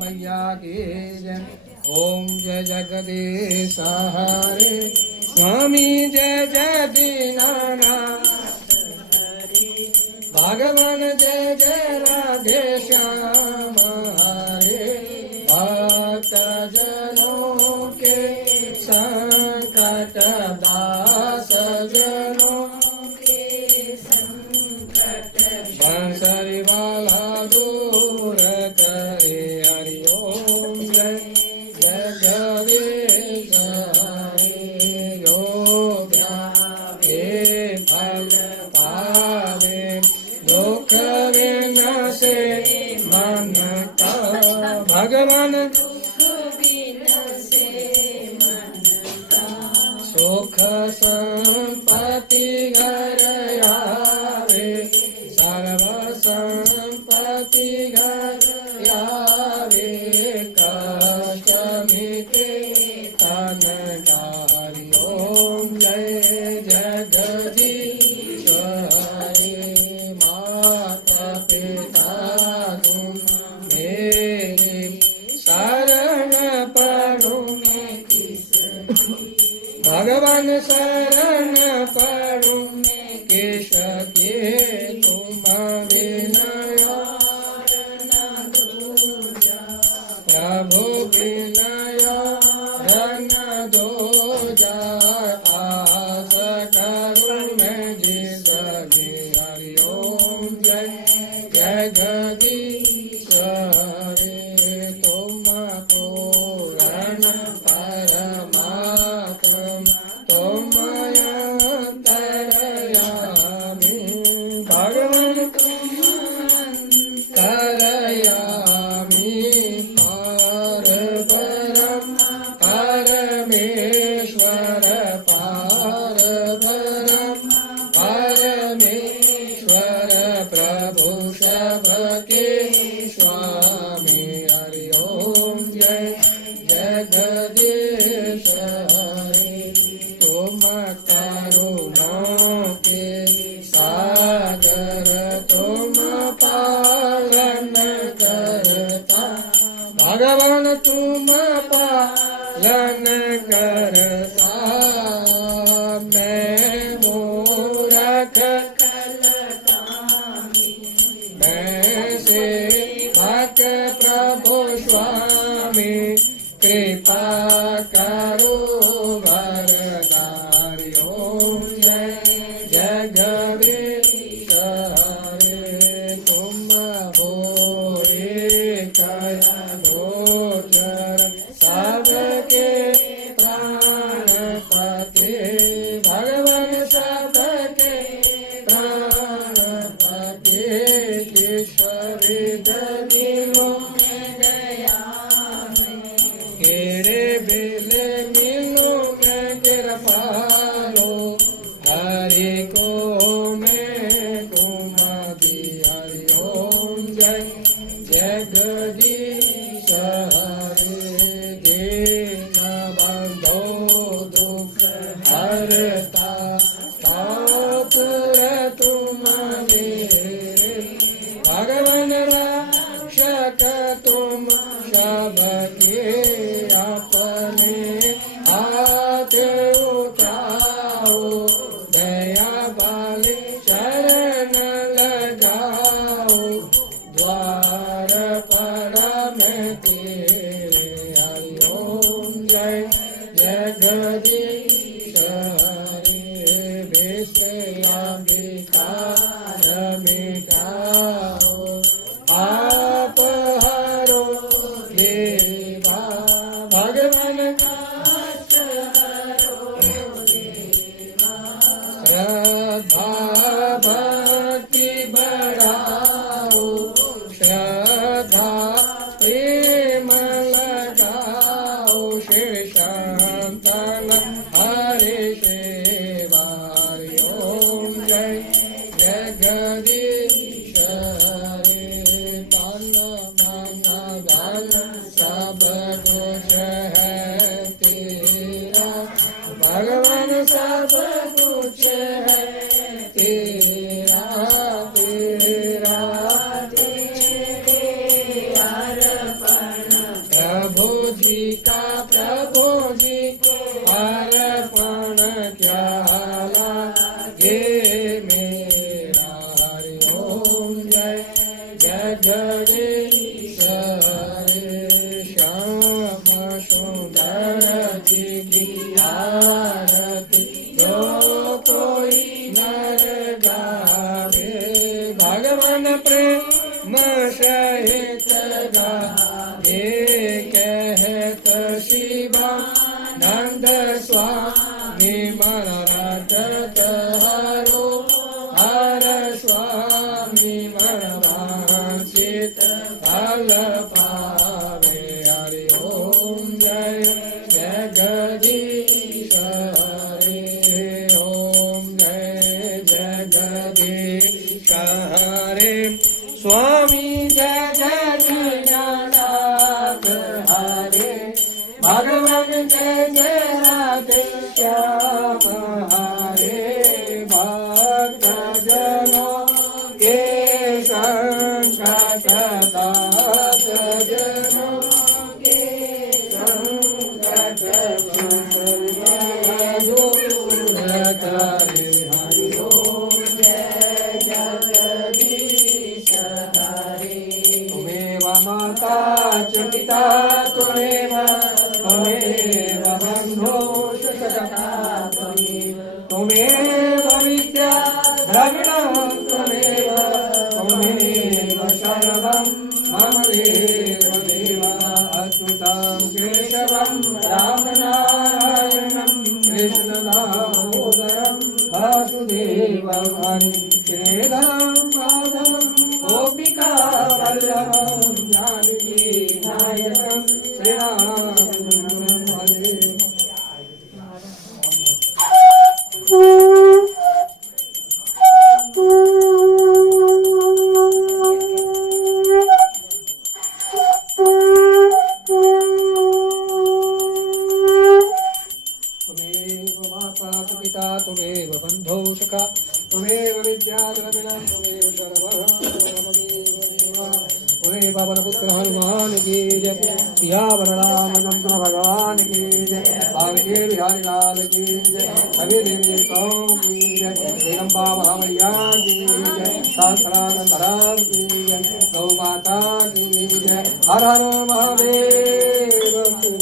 मैया की जय। ओम जय जगदीश हरे स्वामी जय जय दीनानाथ भगवान जय जय राधे श्याम हरे भक्त जनों के संकट दास जनों के संकट संसारी वाला दूर करे हरि ओम जय जय जगदीश हरे योग हे फल पावे दुख विनाशे मन का भगवान सुख संपत्ति घर आवे सर्व संपत्ति घर आवे कष्ट मिटे तन हरि ओम जय जगदीश हरे माता पिता तुम मेरे शरण पड़ो भगवान शरण पड़ो केश के तुम विनय प्रभु विनय रन दो आस करुण में जिसके हरि ओम जय जगदीश हरे तुम पूर्ण परमात्मा तुम अंतर्यामी भगवान तुम अंतर्यामी पार ब्रह्म परमेश्वर पार ब्रह्म परमेश्वर प्रभु सबके स्वामी हरि ओम जय जगदीश हरे तुम करुणा के सागर तुम पालन करता भगवान तुम पालन करता मैं मूरख मैं सेवक प्रभु स्वामी कृपा करो वरदारी ओम जय जगदीश हरे तुम हो गोचर सबके प्राणपति भगवान सबके प्राणपति किशोरी दलियों में गया केरे बेले मिलो में गिरफालो हरि को मैं तुम दी हरि ओम जय जगदीश हरे दीन बंधो दुख हरता तातुर तुम मेरे भगवान रक्षक तुम सबके अपने हाथ उठाओ दया वाले चरण लगाओ द्वार पर मैं तेरे हरि ओम जय जगदीश हरे विषया विकार मिटाओ आप हरो देवा भगवान श्रद्धा भक्ति बढ़ाओ श्रद्धा प्रेम लगाओ शीर्षांतन हरे सेवा हरि ओम जय जगदीश हरे तन मन धन सब कुछ है तेरा भगवान सब कुछ है तेरा तेरा तेरा ये कहत शिवानंद स्वामी मन रटत हरो हर स्वामी मन वांछित फल पावे हरि ओम जय जगदीश हरे ओम जय जगदीश हरे स्वामी जय जय दीनानाथ हरे भगवान जय जय राधे श्याम हरे भक्त जनों के संकट दास जनों के संकट दूर करे हरि ओम जय जगदीश हरे त्वमेव माता च पिता त्वमेव बन्धुश्च सखा त्वमेव विद्या द्रविणं त्वमेव सर्वं मम देव देव अच्युतं केशवं रामनारायणं कृष्णदामोदरं वासुदेवं श्रीधरं माधवं गोपिका वल्लभं जानकी नायकं श्रीरामचन्द्रं भजे त्वमेव बन्धो सखा त्वमेव विद्या द्रविणं त्वमेव सर्वं मम देव देवा त्वमेव पवनपुत्र हनुमान की जय सियावर रामचंद्र भगवान की जय भाग्य बिहारी लाल की जय सभी देवताओं की जय जगदम्बा महामैया की जय सहस्रानंद की जय गौ माता की जय हर हर महादेव जय।